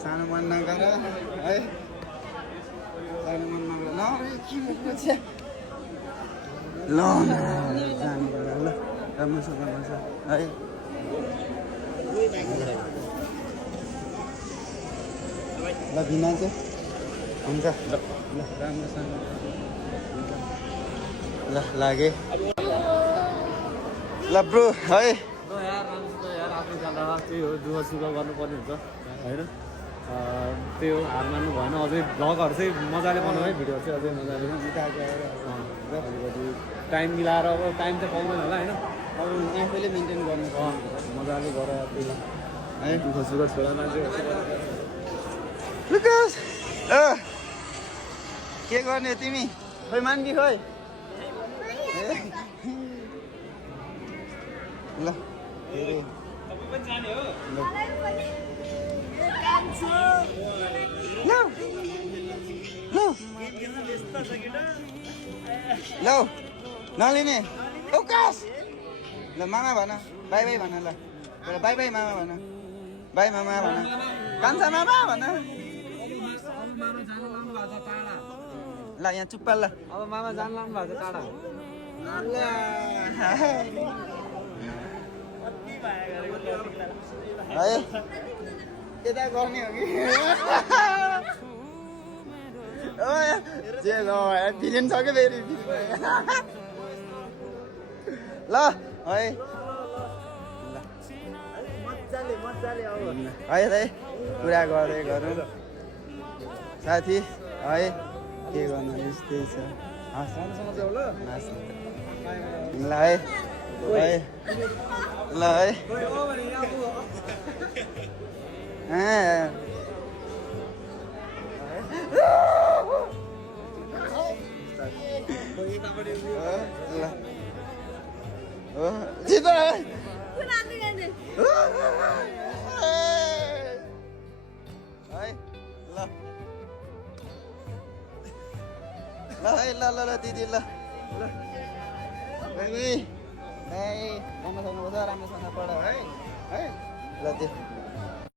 सानो मन नगर है सानो मन नगर ल रे के भएको छ ल जानु पर्यो ल राम्रो छ है ल बिना चाहिँ हुन्छ ल राम्रोसँग ल लागे ल ब्रो है यार आफै जाँदा त्यही हो दुःख सुख गर्नुपर्ने हुन्छ होइन त्यही हो हार मान्नु भएन अझै भ्लगहरू चाहिँ मजाले बनाउनु है भिडियोहरू चाहिँ अझै मजाले अलिकति टाइम मिलाएर अब टाइम चाहिँ पाउँदैन होला होइन अब आफैले मेन्टेन गर्नु मजाले गर त्यही है दुःख सुख छोरा मान्छे लुकास के गर्ने तिमी खोइ मान्की खोइ ल ल नलिने लुकास ल मामा भन बाई बाई भन ल बाई बाई मामा भन बाई मामा भन कान्छा मामा भन ल यहाँ चुप्पा ल अब मामा जान लानु भएको छ टाढा है यता गर्ने हो कि जे भिलेन छ कि फेरि ल है है कुरा गर्दै गरौँ साथी है के गर्नु यस्तै छ ल है ल है जिता है ल ल है ल ल ल दिदी ल राम्रोसँग राम्रोसँग पढ है ल त्यो